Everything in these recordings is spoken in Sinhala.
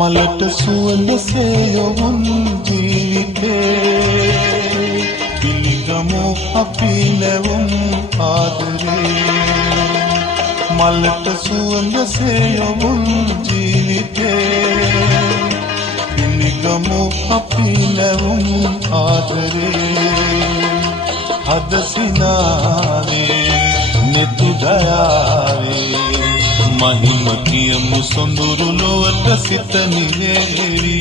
මලට සුවඳ සේයොවුන් ජීවිතේ පිළිගමු අපි නැවුම් ආදරේ මලට සුවඳ සේයොවුන් ජීවිතේ පිළිගමු අපි නැවුම් ආදරේ හද සිනාවේ නෙතු දයාවේ මහිම කියමු සොඳුරු ලොවට සිත නිවේවි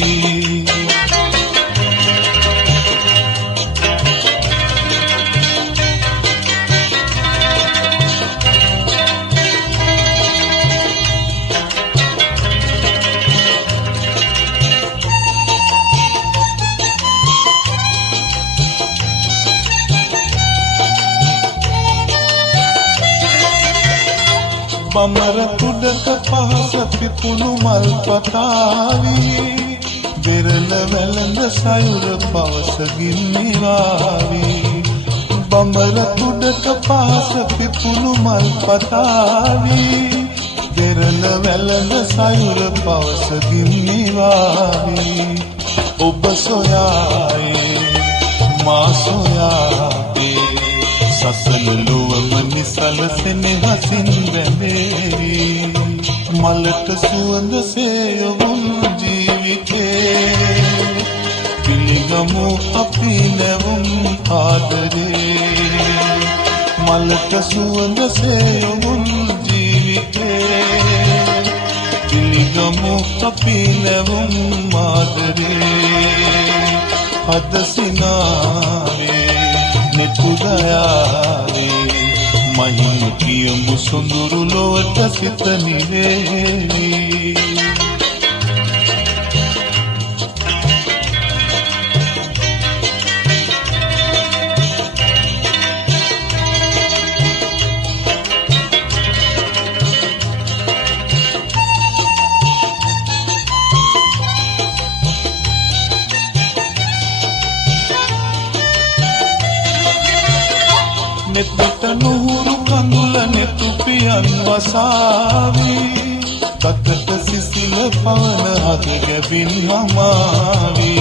බමර කුඩක පහස පිපුණු මල් පතාවි බෙරළ වැළඳ සයුර පවසගින් නිවාවි බමර කුඩක පහස පිපුණු මල් පතාවි බෙරළ වැළඳ සයුර පවසගින් නිවාවි ඔබ සොයායේ මා සොයායේ සසල ලොවම නිසල සෙනෙහසින් බැඳේවි මලට සුවඳ සේයොවුන් ජීවිතේ පිළිගමු අපි නැවුම් ආදරේ මලට සුවඳ සේයොවුන් ජීවිතේ පිළිගමු අපි නැවුම් ආදරේ හද සිනාවේ නෙතු දයාවේ මහිම කියමු සොඳුරු ලොවට සිත නිවේවි නෙතට නුහුරු කඳුල නෙතු පියන් වසාවි කකට සිසිල පවන හදි ගැබින් හමාවි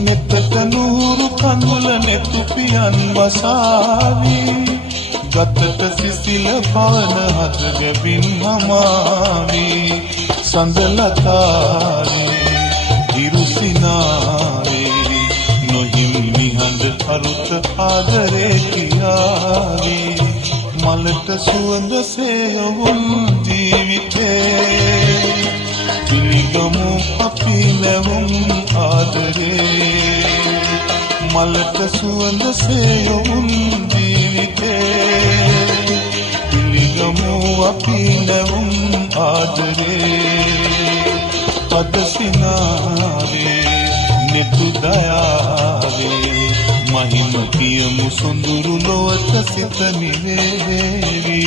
නෙතට නුහුරු කඳුල නෙතු පියන් වසාවි ගතට සිසිල පවන හද ගැබින් හමාවි සඳලතාවේ ඉරුසිනාවේ නොහිමි හඬ අරුත ආදරේ කියාවේ මලට සුවඳ සේයොවුන් ජීවිතේ පිළිගමු අපි නැවුම් ආදරේ මලට සුවඳ සේයොවුන් ජීවිතේ පිළිගමු අපි නැවුම් ආදරේ පද සිනාවේ නෙතු දයාවේ මහිම කියමු සොඳුරු ලොවට සිත නිවේවි